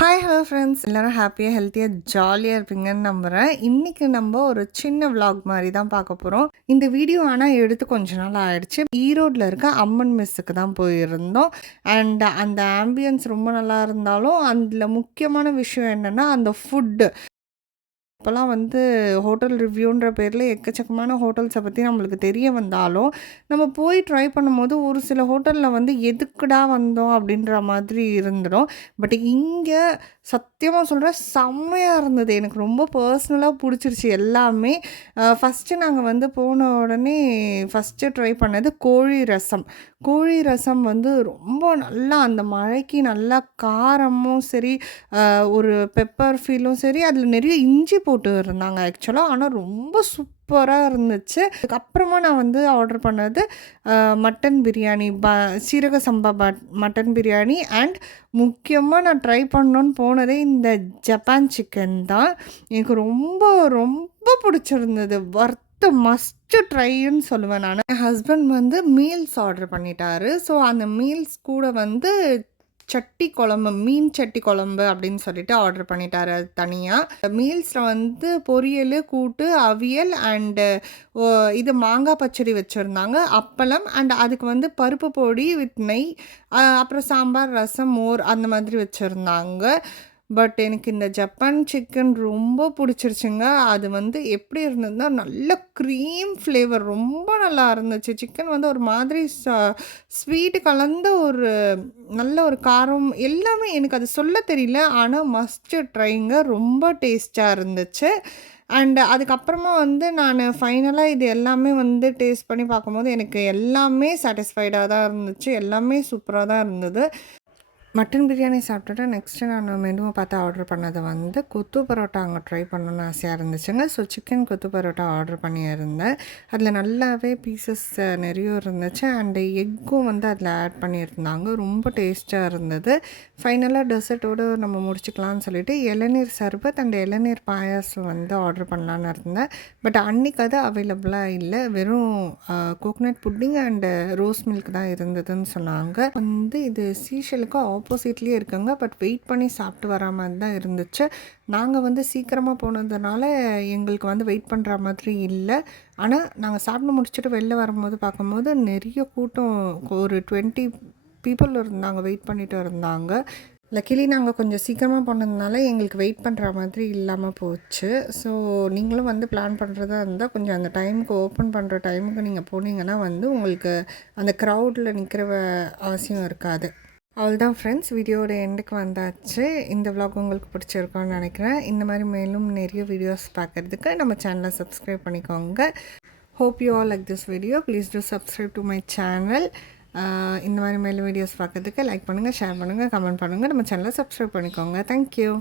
Hi hello friends, எல்லோரும் ஹாப்பியாக ஹெல்த்தியாக ஜாலியாக இருப்பீங்கன்னு நம்புகிறேன். இன்றைக்கி நம்ம ஒரு சின்ன விலாக் மாதிரி தான் பார்க்க போகிறோம். இந்த வீடியோ ஆனால் எடுத்து கொஞ்ச நாள் ஆயிடுச்சு. ஈரோட்டில் இருக்க அம்மன் மெஸ்ஸுக்கு தான் போயிருந்தோம். அண்ட் அந்த ஆம்பியன்ஸ் ரொம்ப நல்லா இருந்தாலும் அதில் முக்கியமான விஷயம் என்னென்னா அந்த ஃபுட்டு. இப்போலாம் வந்து ஹோட்டல் ரிவ்யூன்ற பேரில் எக்கச்சக்கமான ஹோட்டல்ஸை பற்றி நம்மளுக்கு தெரிய வந்தாலும், நம்ம போய் ட்ரை பண்ணும்போது ஒரு சில ஹோட்டலில் வந்து எதுக்குடா வந்தோம் அப்படின்ற மாதிரி இருந்துடும். பட் இங்கே சத்தியமாக சொல்கிறேன், செம்மையாக இருந்தது. எனக்கு ரொம்ப பர்சனலாக பிடிச்சிருச்சு எல்லாமே. ஃபஸ்ட்டு நாங்கள் வந்து போன உடனே ஃபஸ்ட்டு ட்ரை பண்ணது கோழி ரசம். கோழி ரசம் வந்து ரொம்ப நல்லா அந்த மழைக்கு நல்லா காரமும் சரி, ஒரு பெப்பர் ஃபீலும் சரி, அதில் நிறைய இஞ்சி போட்டு இருந்தாங்க ஆக்சுவலாக. ஆனால் ரொம்ப சூப்பராக இருந்துச்சு. அதுக்கப்புறமா நான் வந்து ஆர்டர் பண்ணது மட்டன் பிரியாணி, சீரக சம்பா மட்டன் பிரியாணி. அண்ட் முக்கியமாக நான் ட்ரை பண்ணணுன்னு போனதே இந்த ஜப்பான் சிக்கன் தான். எனக்கு ரொம்ப ரொம்ப பிடிச்சிருந்தது. மஸ்ட்டு ட்ரைன்னு சொல்லுவேன் நான். என் ஹஸ்பண்ட் வந்து மீல்ஸ் ஆர்டர் பண்ணிட்டாரு. ஸோ அந்த மீல்ஸ் கூட வந்து சட்டி குழம்பு, மீன் சட்டி குழம்பு அப்படின்னு சொல்லிட்டு ஆர்டர் பண்ணிட்டாரு அது தனியாக. மீல்ஸில் வந்து பொரியல், கூட்டு, அவியல் அண்டு இது மாங்காய் பச்சடி வச்சுருந்தாங்க, அப்பளம் அண்ட் அதுக்கு வந்து பருப்பு பொடி வித் நெய், அப்புறம் சாம்பார், ரசம், மோர் அந்த மாதிரி வச்சுருந்தாங்க. பட் எனக்கு இந்த ஜப்பான் சிக்கன் ரொம்ப பிடிச்சிருச்சுங்க. அது வந்து எப்படி இருந்ததுன்னா, நல்ல க்ரீம் ஃப்ளேவர் ரொம்ப நல்லா இருந்துச்சு. சிக்கன் வந்து ஒரு மாதிரி ஸ்வீட்டு கலந்த ஒரு நல்ல ஒரு காரம் எல்லாமே எனக்கு அது சொல்ல தெரியல. ஆனால் மஸ்ட்டு ட்ரைங்க. ரொம்ப டேஸ்ட்டாக இருந்துச்சு. அண்ட் அதுக்கப்புறமா வந்து நான் ஃபைனலாக இது எல்லாமே வந்து டேஸ்ட் பண்ணி பார்க்கும்போது எனக்கு எல்லாமே சாட்டிஸ்ஃபைடாக தான் இருந்துச்சு. எல்லாமே சூப்பராக தான் இருந்தது. மட்டன் பிரியாணி சாப்பிட்டுட்டு நெக்ஸ்ட்டு நான் மெனுவை பார்த்து ஆர்டர் பண்ணது வந்து கொத்து பரோட்டா அங்கே ட்ரை பண்ணணுன்னு ஆசையாக இருந்துச்சுங்க. ஸோ சிக்கன் கொத்து பரோட்டா ஆர்டர் பண்ணியிருந்தேன். அதில் நல்லாவே பீசஸ் நிறைய இருந்துச்சு. அண்டு எக்கும் வந்து அதில் ஆட் பண்ணியிருந்தாங்க. ரொம்ப டேஸ்ட்டாக இருந்தது. ஃபைனலாக டெசர்ட்டோடு நம்ம முடிச்சுக்கலான்னு சொல்லிட்டு இளநீர் சர்பத் அண்ட் இளநீர் பாயாசம் வந்து ஆர்டர் பண்ணலான்னு இருந்தேன். பட் அன்றைக்கி அது அவைலபிளாக இல்லை. வெறும் coconut pudding and rose milk தான் இருந்ததுன்னு சொன்னாங்க. வந்து இது சீஷலுக்கு ஆப்போசிட்லேயே இருக்குங்க. பட் வெயிட் பண்ணி சாப்பிட்டு வரா மாதிரி தான் இருந்துச்சு. நாங்கள் வந்து சீக்கிரமாக போனதுனால எங்களுக்கு வந்து வெயிட் பண்ணுற மாதிரி இல்லை. ஆனால் நாங்கள் சாப்பிட்டு முடிச்சுட்டு வெளில வரும்போது பார்க்கும்போது நிறைய கூட்டம், ஒரு 20 பீப்புள் இருந்தாங்க, வெயிட் பண்ணிட்டு இருந்தாங்க. லக்கிலி நாங்கள் கொஞ்சம் சீக்கிரமாக போனதுனால எங்களுக்கு வெயிட் பண்ணுற மாதிரி இல்லாமல் போச்சு. ஸோ நீங்களும் வந்து பிளான் பண்ணுறதா இருந்தால் கொஞ்சம் அந்த டைமுக்கு ஓப்பன் பண்ணுற டைமுக்கு நீங்கள் போனீங்கன்னா வந்து உங்களுக்கு அந்த க்ரௌடில் நிற்கிற அவசியம் இருக்காது. அவ்வளோதான் ஃப்ரெண்ட்ஸ், வீடியோட எண்டுக்கு வந்தாச்சு. இந்த விலாக் உங்களுக்கு பிடிச்சிருக்கோன்னு நினைக்கிறேன். இந்த மாதிரி மேலும் நிறைய வீடியோஸ் பார்க்குறதுக்கு நம்ம சேனலை சப்ஸ்கிரைப் பண்ணிக்கோங்க. Hope you all like this video. Please do subscribe to my channel. இந்த மாதிரி மேலும் வீடியோஸ் பார்க்குறதுக்கு லைக் பண்ணுங்கள், ஷேர் பண்ணுங்கள், கமெண்ட் பண்ணுங்கள், நம்ம சேனலை சப்ஸ்கிரைப் பண்ணிக்கோங்க. தேங்க்யூ.